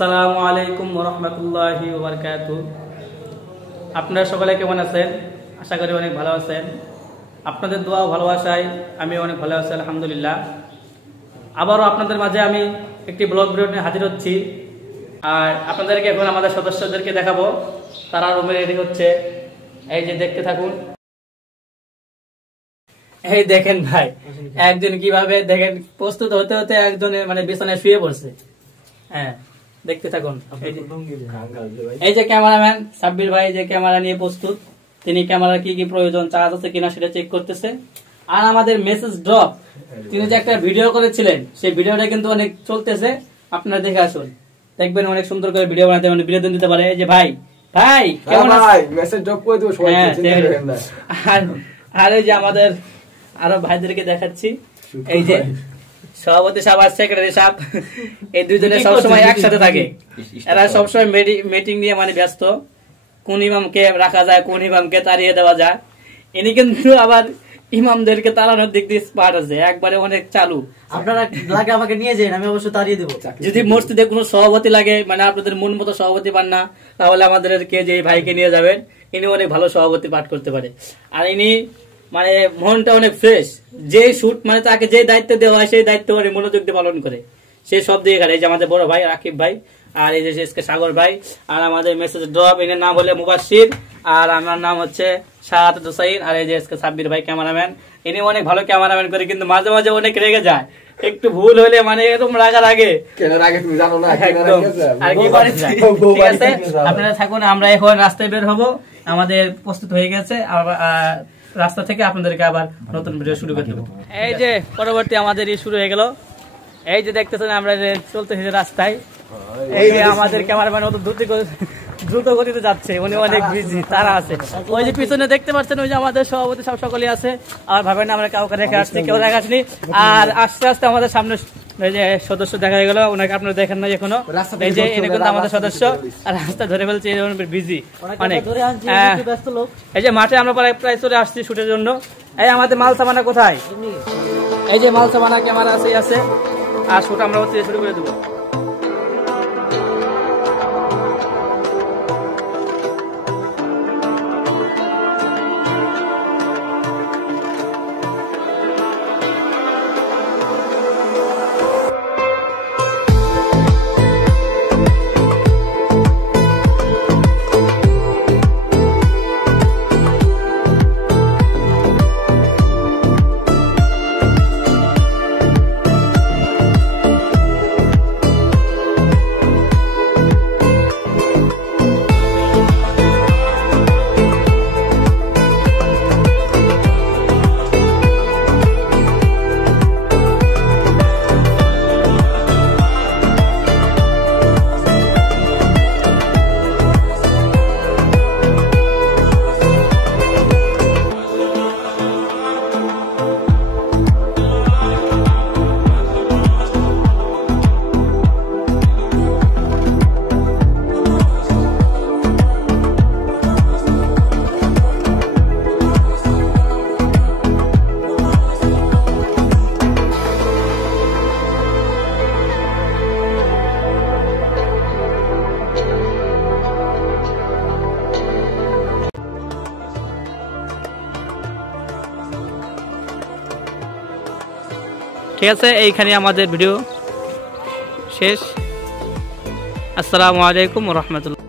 আসসালামু আলাইকুম ওয়া রাহমাতুল্লাহি ওয়া বারাকাতুহু। আপনারা সকলে কেমন আছেন? আশা করি অনেক ভালো আছেন। আপনাদের দোয়া ও ভালোবাসায় আমি অনেক ভালো আছি আলহামদুলিল্লাহ। আবারও আপনাদের মাঝে আমি একটি ব্লগ ভিডিও নিয়ে হাজির হচ্ছি। আর আপনাদেরকে এখন আমাদের সদস্যদেরকে দেখাবো, তারা রুমে রেডি হচ্ছে। এই যে দেখতে থাকুন। এই দেখেন ভাই, একজন কিভাবে দেখেন প্রস্তুত হতে হতে একজনের মানে বিছানায় শুয়ে পড়ছে। হ্যাঁ, দেখতে থাকুন। এই যে ক্যামেরাম্যান সাব্বির ভাই যে ক্যামেরা নিয়ে প্রস্তুত, তিনি ক্যামেরা কি কি প্রয়োজন চার্জ আছে কিনা সেটা চেক করতেছে। আর আমাদের মেসেজ ড্রপ তিনি যে একটা ভিডিও করেছিলেন, সেই ভিডিওটা কিন্তু অনেক চলতেছে, আপনারা দেখে আসুন। দেখবেন অনেক সুন্দর করে ভিডিও বানাতে মানে বিনোদন দিতে পারে। এই যে ভাই ভাই কেমন আছেন? মেসেজ ড্রপ করে দেব সবাই চিন্তা করেন না। আর এই যে আমাদের আরো ভাইদেরকে দেখাচ্ছি, এই যে সভাপতি সাহেব আর সেক্রেটারি সাহেব, এই দুইজনে সবসময় একসাথে থাকে। এরা সবসময় মিটিং নিয়ে মানে ব্যস্ত, কোন ইমামকে রাখা যায়, কোন ইমামকে তাড়িয়ে দেওয়া যায়। ইনি কিন্তু আবার ইমামদেরকে তাড়ানোর দিক দিয়ে স্মার্ট আছে, একবারে অনেক চালু। আপনারা লাগে আমাকে নিয়ে যান, আমি অবশ্যই তাড়িয়ে দেবো। যদি মসজিদে কোনো সভাপতি লাগে, মানে আপনাদের মন মতো সভাপতি পান না, তাহলে আমাদেরকে যে ভাইকে নিয়ে যাবেন, ইনি অনেক ভালো সভাপতি পাঠ করতে পারে। আর ইনি মানে মনটা অনেক ফ্রেশ, যে শুট মানে তাকে যে দায়িত্ব দেওয়া হয় সেই দায়িত্ব মনোযোগ দিয়ে পালন করে, সে সব দিয়ে খায়। এই যে আমাদের বড় ভাই রাকিব ভাই, আর এই যে সাগর ভাই, আর আমাদের মেসেজ ড্রপ, এর নাম হলে মুবাশির, আর আমার নাম হচ্ছে শাহাদ হুসাইন, আর এই যে সাব্বির ভাই ক্যামেরাম্যান। ইনি অনেক ভালো ক্যামেরাম্যান করে, কিন্তু মাঝে মাঝে অনেক রেগে যায়, একটু ভুল হলে মানে এরকম রাগার আগে তুমি জানো না। ঠিক আছে, আপনারা থাকুন, আমরা এখন রাস্তায় বের হবো, আমাদের প্রস্তুত হয়ে গেছে। রাস্তা থেকে আপনাদেরকে আবার নতুন ভিডিও শুরু করতে হবে। এই যে পরবর্তী আমাদের শুরু হয়ে গেল। এই যে দেখতেছেন আমরা যে চলতেছি রাস্তায়, এই যে আমাদের ক্যামেরাম্যান অত দ্রুত গতিতে যাচ্ছে, উনি অনেক বিজি, তারা আছে। ওই যে পিছনে দেখতে পাচ্ছেন, ওই যে আমাদের সভাপতি সব সকলে আছে। আর ভাবেন না আমরা কাউকে রেখে আসছি, কেউ রেখে আসনি। আর আস্তে আস্তে আমাদের সামনে এই যে সদস্য দেখা গেল, ওনাকে আপনারা দেখেন না এখনো। এই যে এনে কিন্তু আমাদের সদস্য, আর রাস্তা ধরে ফেলছে, বিজি অনেক। এই যে মাঠে আমরা প্রায় চলে আসছি শুটের জন্য। এই আমাদের মাল সামানা কোথায়? এই যে মাল সামানা ক্যামেরা আছে, আর শুট আমরা হচ্ছে শুরু করে দেবো। ঠিক আছে, এইখানে আমাদের ভিডিও শেষ। আসসালামু আলাইকুম ওয়া রাহমাতুল্লাহ।